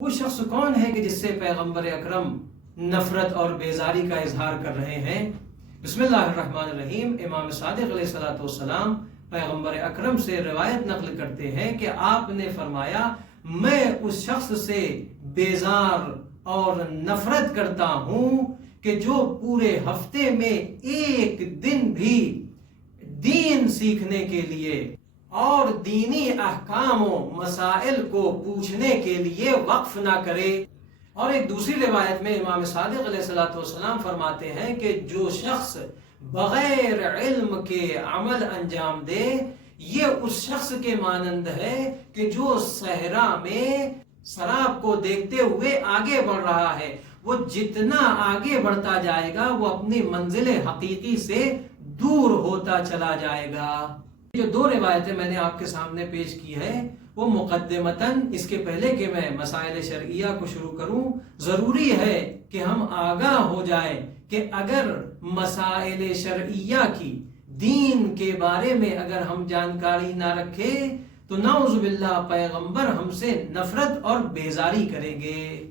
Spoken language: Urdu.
وہ شخص کون ہے کہ جس سے پیغمبر اکرم نفرت اور بیزاری کا اظہار کر رہے ہیں؟ بسم اللہ الرحمن الرحیم۔ امام صادق علیہ السلام پیغمبر اکرم سے روایت نقل کرتے ہیں کہ آپ نے فرمایا، میں اس شخص سے بیزار اور نفرت کرتا ہوں کہ جو پورے ہفتے میں ایک دن بھی دین سیکھنے کے لیے اور دینی احکام و مسائل کو پوچھنے کے لیے وقف نہ کرے۔ اور ایک دوسری روایت میں امام صادق علیہ السلام فرماتے ہیں کہ جو شخص بغیر علم کے عمل انجام دے، یہ اس شخص کے مانند ہے کہ جو صحرا میں سراب کو دیکھتے ہوئے آگے بڑھ رہا ہے۔ وہ جتنا آگے بڑھتا جائے گا وہ اپنی منزل حقیقی سے دور ہوتا چلا جائے گا۔ جو دو روایتیں میں نے آپ کے سامنے پیش کی ہے، وہ مقدمتاً اس کے پہلے کہ میں مسائل شرعیہ کو شروع کروں، ضروری ہے کہ ہم آگاہ ہو جائیں کہ اگر مسائل شرعیہ کی، دین کے بارے میں اگر ہم جانکاری نہ رکھیں تو نعوذ باللہ پیغمبر ہم سے نفرت اور بیزاری کریں گے۔